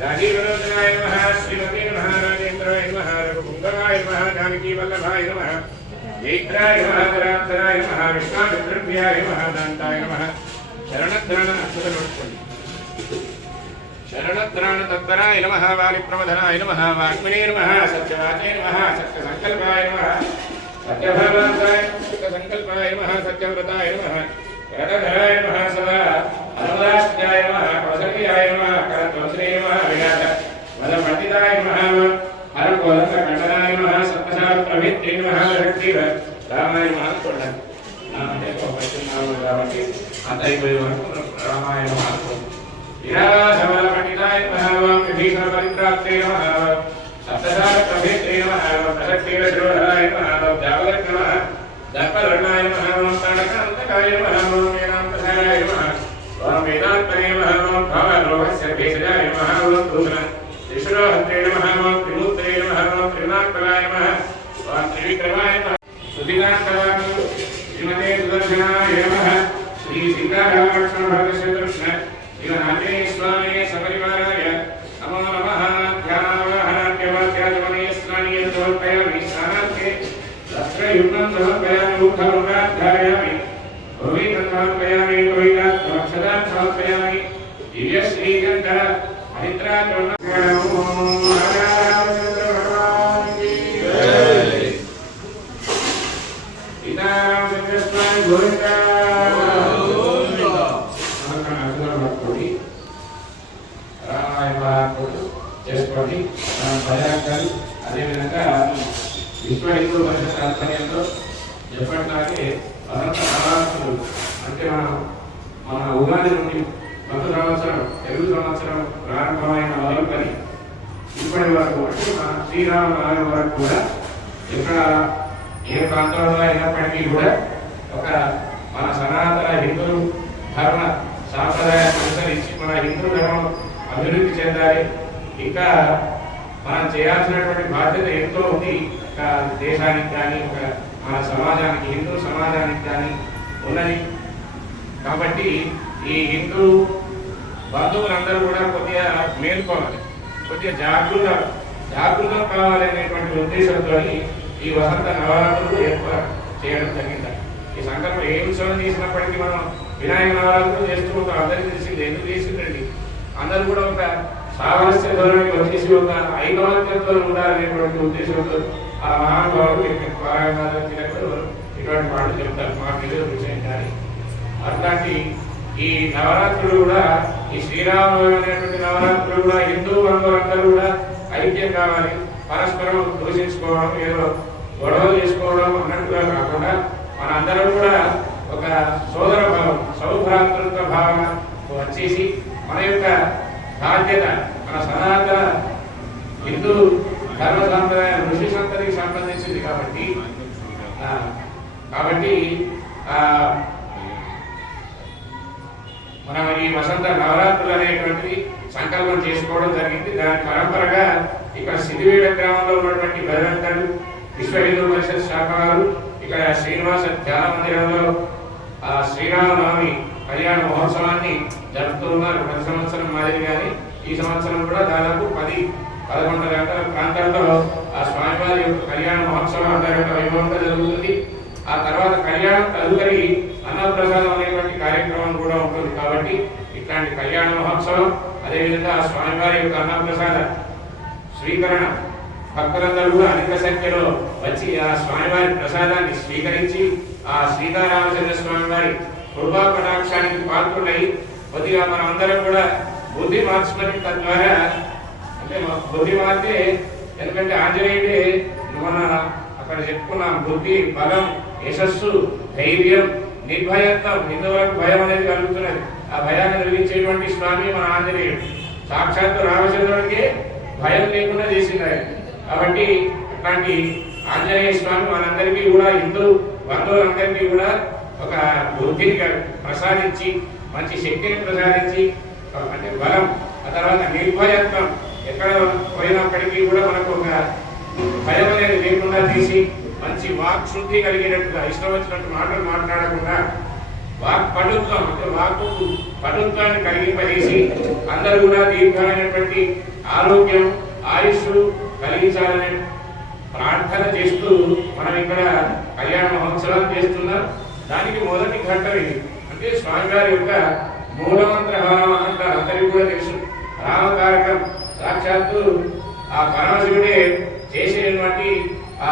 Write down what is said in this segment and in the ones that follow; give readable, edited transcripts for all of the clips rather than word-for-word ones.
राजीवलोचनाय नमः श्रीमते नमः राजेन्द्राय नमः रघुपुङ्गवाय नमः जानकीवल्लभाय नमः नेत्राय नमः परात्तराय नमः विश्वामित्रभ्याय नमः दान्ताय नमः शरणत्राण तत्पराय नमः वालिप्रमथनाय नमः वाग्मिने नमः सत्यवाचे नमः सत्यसङ्कल्पाय नमः सत्यभावान्ताय सत्यसङ्कल्पाय नमः सत्यव्रताय नमः रथधराय नमः सदा अनुदाष्टाय नमः कौसल्याय नमः करध्वंसने नमः विराट वदपण्डिताय नमः हरकोलकण्डनाय नमः सत्पशाप्रभित्रे नमः शक्तिव रामाय नमः कोण्डन नामदेव वचनाम रामके अतैव रामाय नमः विराजवलपण्डिताय नमः विभीषणपरित्रात्रे नमः सप्तशाप्रभित्रे नमः प्रशक्तिव शिरोधराय नमः जागलक नमः दर्पवर्णाय नमः ताणकान्तकाय नमः वेदान्तसाराय नमः वेदान्तने नमः भावरोहस्य भेषजाय नमः भूषण त्रिशुरोहत्रे नमः त्रिमूर्तये नमः त्रिनात्मनाय नमः त्रिविक्रमाय नमः सुधिकान्तवान् श्रीमते सुदर्शनाय नमः श्री सीतारामलक्ष्मणभरतशत्रुघ्न शिवनाथेय स्वामी सपरिवाराय नमो नमः ध्यानावाहनाद्यवाक्याजमनीय स्नानीय समर्पयामि स्नानान्ते युग्मं समर्पयामि ऊर्ध्वमुखाध्यायामि भूमिं समर्पयामि भूमिकाक्षदां समर्पयामि दिव्यश्रीगन्ध हरिद्राचूर्ण रामचंद्र भगवान की जय सीतारामचंद्र स्वामी गोविंदा చేసుకోండి భయాకర్ అదేవిధంగా విశ్వ హిందూ పరిషత్ ఆధ్వర్యంలో ఎప్పటిలాగే అనంత నవరాత్రులు అంటే మన ఉగాది నుండి కొత్త సంవత్సరం తెలుగు సంవత్సరం ప్రారంభమైన మొదలుకొని ఇప్పటి వరకు అంటే మన శ్రీరామనవమి వరకు కూడా ఇక్కడ ఏ ప్రాంతంలో అయినప్పటికీ కూడా ఒక మన సనాతన హిందూ ధర్మ సాంప్రదాయాన్ని అనుసరించి మన హిందూ ధర్మం అభివృద్ధి చెందాలి. ఇంకా మనం చేయాల్సినటువంటి బాధ్యత ఎంతో ఉంది. ఒక దేశానికి కానీ ఒక మన సమాజానికి హిందూ సమాజానికి కానీ ఉన్నది. కాబట్టి ఈ హిందూ బంధువులందరూ కూడా కొద్దిగా మేల్కోవాలి, కొద్దిగా జాగృతం కావాలి అనేటువంటి ఉద్దేశంతో ఈ వసంత నవరాత్రులు ఏర్పాటు చేయడం జరిగింది. ఈ సంకల్పం ఏ ఉత్సవం చేసినప్పటికీ మనం వినాయక నవరాత్రులు చేస్తూ ఉంటాం. అందరికీ తెలిసింది, ఎందుకు చేసిందండి, అందరూ కూడా ఒక సామరస్య ధోరణికి వచ్చేసి ఒక ఐకమత్యంతో ఉండాలనేటువంటి ఉద్దేశంతో ఆ మహానుభావులు ఇటువంటి మాటలు చెప్తారు. మాకు తెలియదు విషయం కానీ అట్లాంటి ఈ నవరాత్రులు కూడా ఈ శ్రీరామనవమి అనేటువంటి నవరాత్రులు కూడా హిందూ బంధువులందరూ కూడా ఐక్యం కావాలి. పరస్పరం దూషించుకోవడం, ఏదో గొడవలు చేసుకోవడం అన్నట్టుగా కాకుండా మనందరం కూడా ఒక సోదర భావం, సౌభ్రాతృత్వ భావన వచ్చేసి మన యొక్క బాధ్యత మన సనాతన హిందూ ధర్మ సాంప్రదాయం ఋషి సంతతికి సంబంధించింది కాబట్టి మనం ఈ వసంత నవరాత్రులు అనేటువంటి సంకల్పం చేసుకోవడం జరిగింది. దాని పరంపరగా ఇక్కడ సిద్దివేడ గ్రామంలో ఉన్నటువంటి భద్రంతలు విశ్వ హిందూ పరిషత్ శాఖ వారు ఇక్కడ శ్రీనివాస ధ్యాన మందిరంలో శ్రీరామనవమి కళ్యాణ మహోత్సవాన్ని జరుపుతున్నారు. ప్రతి సంవత్సరం మాదిరిగానే ఈ సంవత్సరం కూడా దాదాపు 10-11 గంటల ప్రాంతాల్లో ఆ స్వామివారి యొక్క కళ్యాణ మహోత్సవం అంతర్గత వైభవంగా జరుగుతుంది. ఆ తర్వాత కళ్యాణం తదుపరి అన్నప్రసాదం అనేటువంటి కార్యక్రమం కూడా ఉంటుంది. కాబట్టి ఇట్లాంటి కళ్యాణ మహోత్సవం అదేవిధంగా ఆ స్వామివారి యొక్క అన్నప్రసాద స్వీకరణ భక్తులందరూ కూడా అధిక సంఖ్యలో వచ్చి ఆ స్వామివారి ప్రసాదాన్ని స్వీకరించి ఆ సీతారామచంద్ర స్వామి వారి కృపా కటాక్షానికి పాత్రులై కొద్దిగా మనం అందరం కూడా బుద్ధి మార్చుకొని తద్వారా అంటే బుద్ధి మారితే ఎందుకంటే ఆంజనేయుడే మన అక్కడ చెప్పుకున్నాం బుద్ధి, బలం, యశస్సు, ధైర్యం, నిర్భయత్వం, హిందువులకు భయం అనేది కలుగుతున్నది. ఆ భయాన్ని కలిగించేటువంటి స్వామి మన ఆంజనేయుడు. సాక్షాత్తు రామచంద్రుడికి భయం లేకుండా చేసింది. కాబట్టి అట్లాంటి ఆంజనేయ స్వామి మనందరికీ కూడా హిందూ బంధువులందరికీ కూడా ఒక బుద్ధిని ప్రసాదించి మంచి శక్తిని ప్రసాదించి అంటే బలం, ఆ తర్వాత నిర్భయత్వం, ఎక్కడ పోయినప్పటికీ కూడా మనకు ఒక భయం అనేది లేకుండా తీసి మంచి వాక్ శుద్ధి కలిగినట్టుగా ఇష్టం వచ్చినట్టు మాటలు మాట్లాడకుండా వాక్ పటుత్వం అంటే వాక్కు పటుత్వాన్ని కలిగింపజేసి అందరూ కూడా దీర్ఘమైనటువంటి ఆరోగ్యం ఆయుష్ కలిగించాలనే ప్రార్థన చేస్తూ మనం ఇక్కడ కళ్యాణ మహోత్సవం చేస్తున్నాం. దానికి మొదటి ఘట్టం ఇది. అంటే స్వామివారి యొక్క మూలమంత్ర అంటారు, అందరికీ కూడా తెలుసు. రామకారకం సాక్షాత్తు ఆ పరమశివుడే చేసేటువంటి ఆ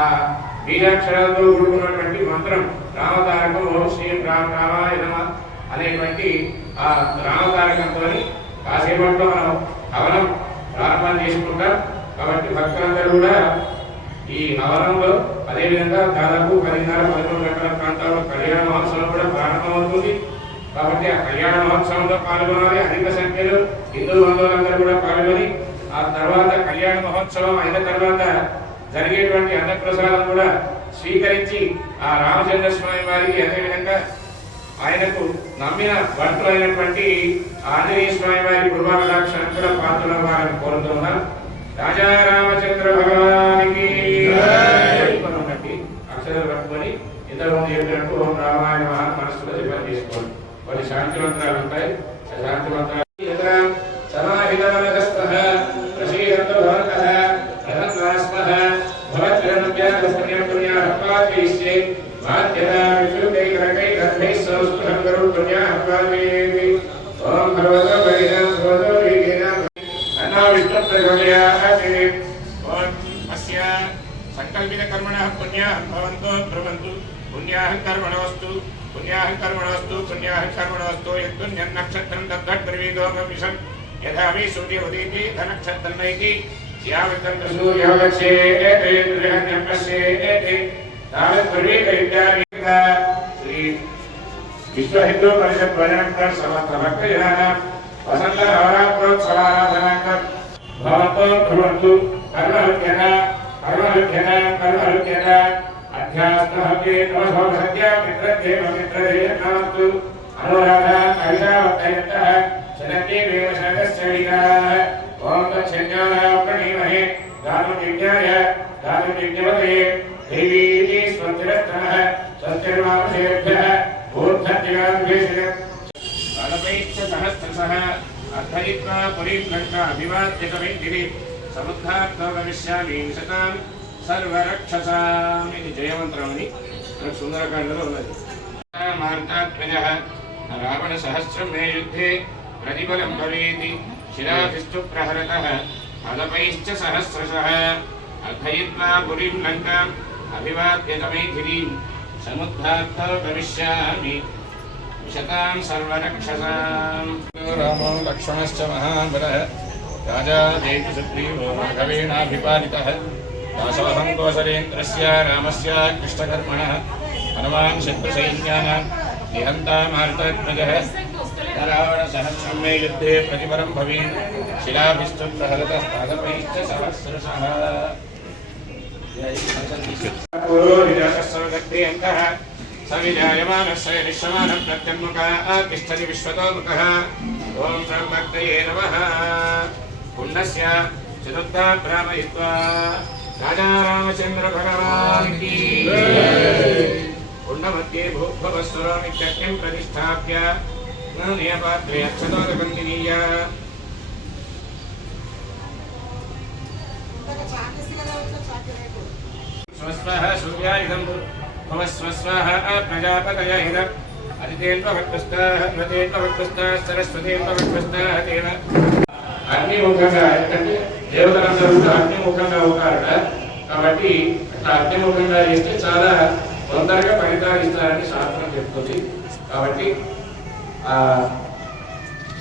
బీజాక్షరాలతో కూడుకున్నటువంటి మంత్రం రామతారకం. ఓం శ్రీ రామాయ నమః అనేటువంటి ఆ రామతారకంతో కాసేపట్లో మనం హవనం ప్రారంభం చేసుకుంటాం. కాబట్టి భక్తులందరూ కూడా ఈ హవనంలో అదేవిధంగా దాదాపు 10:30-11 గంటల ప్రాంతాల్లో కళ్యాణ మహోత్సవం కూడా ప్రారంభమవుతుంది. కాబట్టి ఆ కళ్యాణ మహోత్సవంలో పాల్గొనాలి. అధిక సంఖ్యలో హిందూ బంధువులందరూ కూడా పాల్గొని ఆ తర్వాత కళ్యాణ మహోత్సవం అయిన తర్వాత జరిగేటువంటి అన్నప్రసాదం కూడా స్వీకరించి ఆ రామచంద్ర స్వామి వారికి అదేవిధంగా ఆయనకు నమ్మిన భక్తులు అయినటువంటి ఆంజనేయ స్వామి వారి కృపాకటాక్షాన్ని కూడా పాత్రలు వారిని కోరుతున్నాం. రాజా రామచంద్ర భగవానికి అక్షరాలు పట్టుకొని ఇంతకుముందు చెప్పినట్టు ఓం రామాయణ మనస్సులో జపం చేసుకోండి. కొన్ని శాంతి మంత్రాలు ఉంటాయి. శాంతి మంత్రాలు संकल्पित कर्मणः पुण्याः भवन्तु ब्रह्मन्तु पुण्याः कर्मणोऽस्तु पुण्याः कर्मणोऽस्तु पुण्याः कर्मणोऽस्तु यद्पुण्यं नक्षत्रं तद्वद्ब्रवीदोमविशं यथा वै सूर्योदीति धनक्षत्रमैति यावतं सूर्यो गच्छेत् गृहण्यं पश्येत् तावत् ब्रवीदैत्यानिका श्री विश्व हिंदू परिषद भजनकर समस्त भक्तजनानां वसंत नवरात्रोत्सवाराधनार्थं भवन्तु ब्रह्मन्तु कर्मरुद्यः अध्यात्महके नमो सत्या मित्रदेव मित्रदेव नमस्तु अनुराधा कवितावत्तयन्तः शनके वेवशगस्यविदाः ओम तच्छन्याय प्रणीमहे दानुज्ञाय दानुज्ञवते देवी स्वस्तिरस्तनः स्वस्तिर्मानुषेभ्यः ऊर्ध्वज्ञानभेषजः अलपैश्च सहस्रशः अर्थयित्वा पुरीं लङ्का अभिवाद्यतमैथिरी समुद्धात्मविश्यामि शतां सर्वरक्षसाम् ఇది జయమంత్రమని మనకు సుందరకాండలో ఉన్నది. మార్తాత్మజః రావణ సహస్రం మే యుద్ధే ప్రతిఫలం భవేతి శిలాభిస్తు ప్రహరతః పదపైశ్చ సహస్రశః అర్థయిత్వా పురీం లంకాం అభివాద్యత మైథిలీం సముద్ధాత్తో భవిష్యామి శతాం సర్వరక్షసాम्. రామో లక్ష్మణశ్చ మహాబలః राजा जयति सुग्रीवो राघवेणाभिपालितः दासोऽहं कोसलेन्द्रस्य रामस्य कृष्णकर्मणः हनुमान् शत्रुसैन्यानां निहन्ता मारुतात्मजः रावणसहस्रं मे युद्धे प्रतिफलं भवेत् शिलाभिस्तु प्रहरतः पादपैश्च सहस्रशः. सविजायमानस्य निश्चमानं प्रत्यन्मुखः तिष्ठति विश्वतोमुखः. ॐ ब्रह्मक्तये नमः. पुण्यस्य चतुर्था भ्रामयित्वा राजा रामचंद्र भगवान की पुण्यमध्ये भूभवस्वरमित्यग्निं प्रतिष्ठाप्य नियपात्रे अक्षतोदकं निनीय स्वस्वः सूर्यायुधं भवस्वस्वः प्रजापतय इदम् अदितेन्वभक्तस्ताः नृतेन्वभक्तस्ताः सरस्वतीन्वभक्तस्ताः देव అగ్నిముఖంగా ఎందుకంటే దేవతలందరూ కూడా అగ్నిముఖంగా ఉంటారట. కాబట్టి అట్లా అగ్నిముఖంగా చేస్తే చాలా తొందరగా ఫలితాలు ఇస్తారని శాస్త్రం చెప్తుంది. కాబట్టి ఆ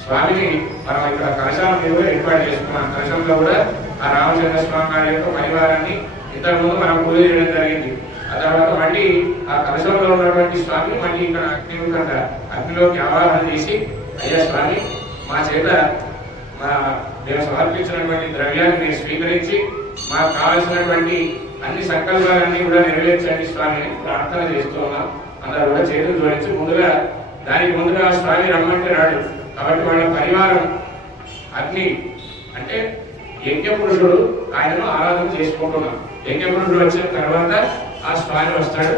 స్వామిని మనం ఇక్కడ కలశాన్ని కూడా ఏర్పాటు చేసుకున్నాం. కలశంలో కూడా ఆ రామచంద్ర స్వామి వారి యొక్క పరివారాన్ని ఇంతకుముందు మనం పూజ చేయడం జరిగింది. ఆ తర్వాత మళ్ళీ ఆ కలశంలో ఉన్నటువంటి స్వామిని మళ్ళీ ఇక్కడ అగ్నిముఖంగా అగ్నిలోకి ఆవాహన చేసి అయ్యా స్వామి మా చేత మేము సమర్పించినటువంటి ద్రవ్యాన్ని మీరు స్వీకరించి మాకు కావాల్సినటువంటి అన్ని సంకల్పాలన్నీ కూడా నెరవేర్చండి స్వామి ప్రార్థన చేస్తూ ఉన్నాం. అందరూ కూడా చేతులు జోడించి దానికి ముందుగా స్వామి రమ్మంటే రాడు. కాబట్టి వాళ్ళ పరివారం అగ్ని అంటే యజ్ఞపురుషుడు ఆయనను ఆరాధన చేసుకుంటున్నాం. యజ్ఞపురుషుడు వచ్చిన తర్వాత ఆ స్వామి వస్తాడు.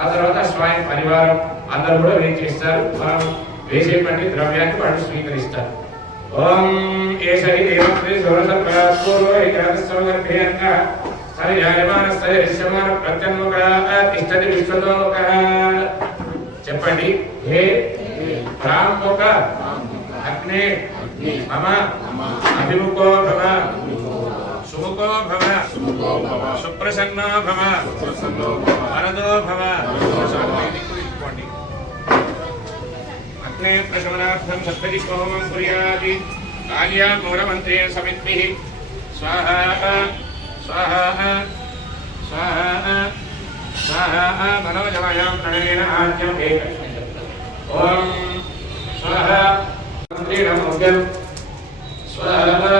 ఆ తర్వాత స్వామి పరివారం అందరూ కూడా వేచేస్తారు. మనం వేసేటువంటి ద్రవ్యాన్ని వాళ్ళు స్వీకరిస్తారు. ओम एष हि देवत्रि सोरसर्पापूर्व एकादशसमर्भयन्त सरिजायमानस्य दृश्यमान प्रत्यन्मुखः तिष्ठति विश्वतोमुखः చెప్పండి हे राममुख अग्ने मम अभिमुखो भव सुमुखो भव सुप्रसन्नो भव वरदो भव अग्ने प्रशमनार्थं सप्तदिक्होमं कुर्यात् काल्या मूलमन्त्रेण समिद्भिः स्वाहा स्वाहा स्वाहा स्वाहा मनोजमयां प्रणयेन आद्यं ॐ स्वाहा मन्त्रेण मुग्धं स्वाहा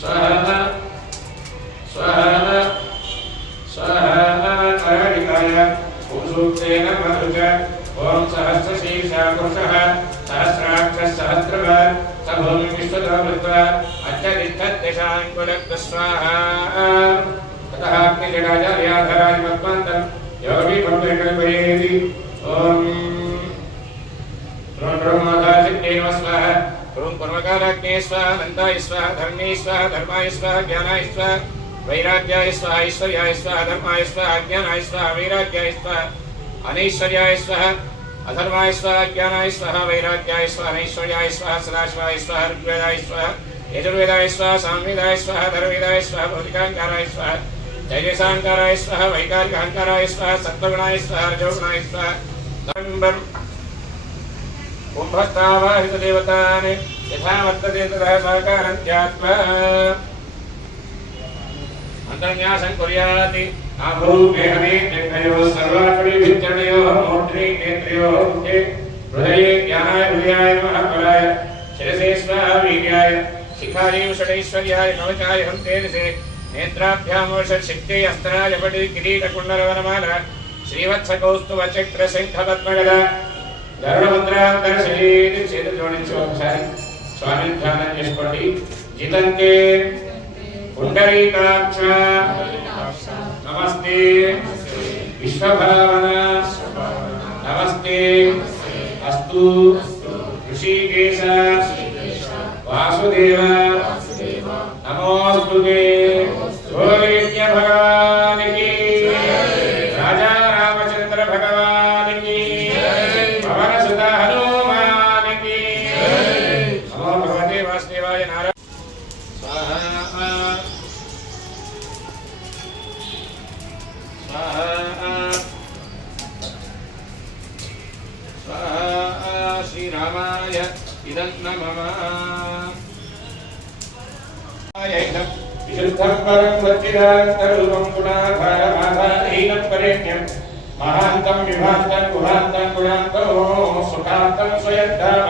स्वाहा स्वाहा स्वाहा कारिकाय सूक्तेन मधुज ओम सहस्रशीर्षा पुरुषः सहस्राक्षः सहस्रवान् स भूमिं विश्वतो भूत्वा अत्यधिष्ठद्दशाङ्कुलः स्वाहा ततः अग्निजटाचार्याधराजमत्वन्तं योगीपं परिकल्पयेति ॐ ब्रह्मदासिद्धेन स्वाहा ॐ कर्मकाराग्ने स्वाहा अनन्ताय स्वाहा धर्मे स्वाहा धर्माय स्वाहा ज्ञानाय स्वाहा वैराग्याय स्वाहा ऐश्वर्याय स्वाहा धर्माय स्वाहा ज्ञानाय स्वाहा वैराग्याय स्वाहा अनैश्वर्याय स्वाहा अधर्माय स्वाहा ज्ञानाय स्वाहा वैराग्याय स्वाहा अनैश्वर्याय स्वाहा सदाशिवाय स्वाहा ऋग्वेदाय स्वाहा यजुर्वेदाय स्वाहा सामवेदाय स्वाहा धर्मवेदाय स्वाहा भौतिकाहंकाराय स्वाहा तेजसाहंकाराय स्वाहा वैकारिकाहंकाराय स्वाहा सत्त्वगुणाय स्वाहा रजोगुणाय स्वाहा नवम्बर् कुम्भस्थावाहितदेवतान् यथा वर्तते तथा साकारन्त्यात्मा अन्तर्न्यासं कुर्यात् आभूमेहमेत्ययो सर्वात्मविभिच्चरणयोः मोट्रे नेत्रयोः मुखे हृदये ज्ञानाय हृदयाय महाबलाय शिरसे स्वाहा वीर्याय शिखायै षडैश्वर्याय कवचाय हंतेजसे नेत्राभ्यां षट्शक्त्यै अस्त्राय पटि किरीटकुण्डलवनमाला श्रीवत्सकौस्तुभचक्रशङ्खपद्मगदा गरुडमुद्रान्तरशरीरे చేతులు జోడించి ఒకసారి స్వామి ధ్యానం చేసుకోండి జితంతే पुंडरीकाक्ष नमस्ते विश्वभावना नमस्ते अस्तु ऋषिकेश वासुदेव नमोस्तुते गोविंद भगवान की राजा रामचंद्र भगवान की पवन सुत हनुमान की नमो भगवते वासुदेवाय नारायण श्रीरामाय इदं नमः विशुद्धं परं वज्रिदान्तरूपं गुणाधारमाधारहीनं परेण्यं महान्तं विभान्तं गुहान्तं गुणान्तो सुखान्तं स्वयद्धाम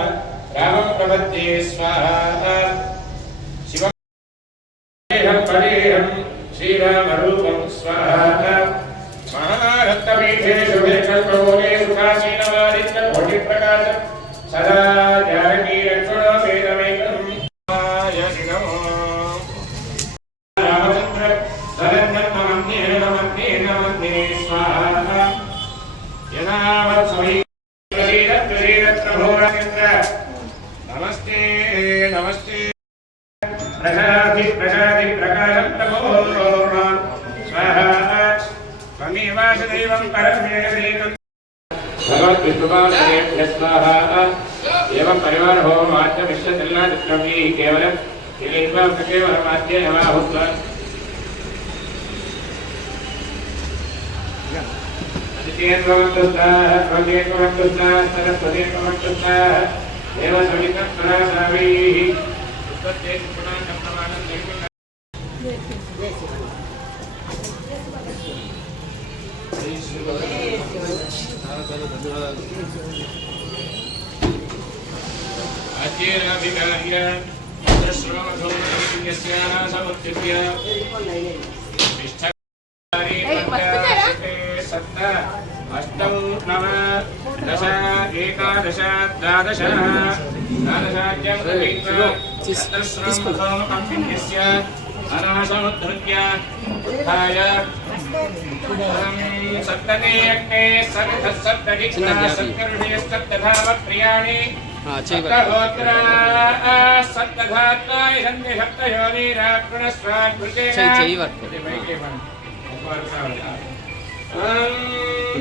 रामं प्रपद्ये स्वाहा शिवं परेहं श्रीरामरूपं स्वाहा महारत्नपीठे शुभे कल्पमूले सुखासीनवादित्य कोटिप्रकाशं सदा जानकी रक्षणो वेदमेकं रामचन्द्र धनन्नमन्ये नमन्ये नमन्ये स्वाहा यदावत् स्वै प्रभोरचन्द्र नमस्ते नमस्ते प्रसादि प्रसादि प्रकाशं प्रभो स्वाहा वासुदेवं परमेश्वरेकं भगवत् विष्णुपादेभ्यः स्वाहा एवं परिवार होम आद्य विश्वचलना चित्रमी केवलं केवलं केवलं आद्य नमाहुत्वा अदित्येन्द्रवन्तुस्ताः ब्रह्मेन्द्रवन्तुस्ताः सरस्वतीन्द्रवन्तुस्ताः देवसवितं परासावीः उत्तत्ते पुराणं प्रमाणं निर्गुणं आद्येनाभिगाह्य श्रवणधूमयस्यानासमुत्थित्य विष्ठकारि पञ्चाशते सप्त अष्टौ नव दश एकादश द्वादश द्वादशाद्यं गृहीत्वा तस्रवणधूमकं विन्यस्य अनासमुद्धृत्य उत्थाय सप्तमे अग्ने सविधः सप्तदिक्पालः सप्तऋषयस्तद्दधाव प्रियाणि सप्तहोत्रा सप्तधात्वाय सन्ति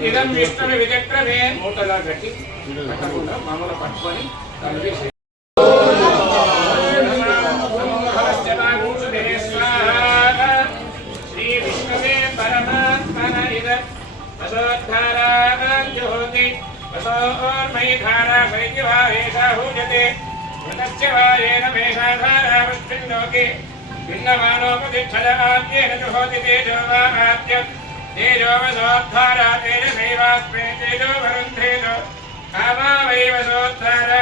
इदं विष्णु विचक्रमे मूटला गति मामूल पट्टुకొని కలిపి श्री विष्णुवे परमात्मन इद वसोद्धारां जुहोति वसोर्मयि धारा शैत्यवाहेशा हूयते मृतस्य वायेन मेषा धारा वस्मिन्लोके भिन्नमानोपतिष्ठद आद्येन जुहोति तेजो वा आद्य तेजो वसोद्धारा तेजसैवास्मे तेजो वरुन्धेजो कामा वै वसोद्धारा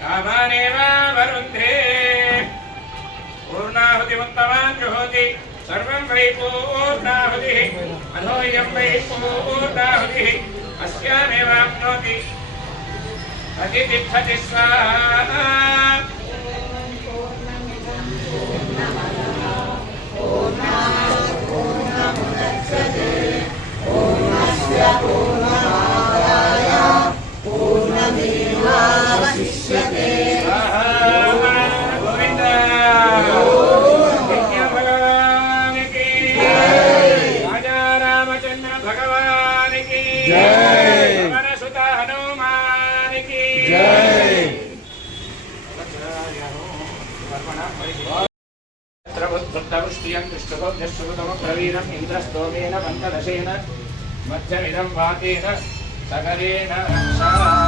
कामानेव वरुन्धे पूर्णाहुतिमुत्तमान् जुहोति सर्वं वै पूर्णाहुतिः अनोऽयं वै पूर्णाहुतिः अस्यामेवाप्नोति प्रतिष्ठति स्वाहा प्रवीरम् इन्द्रस्तोमेन पञ्चदशेन मध्यमिदं वातेन सकलेन रक्षा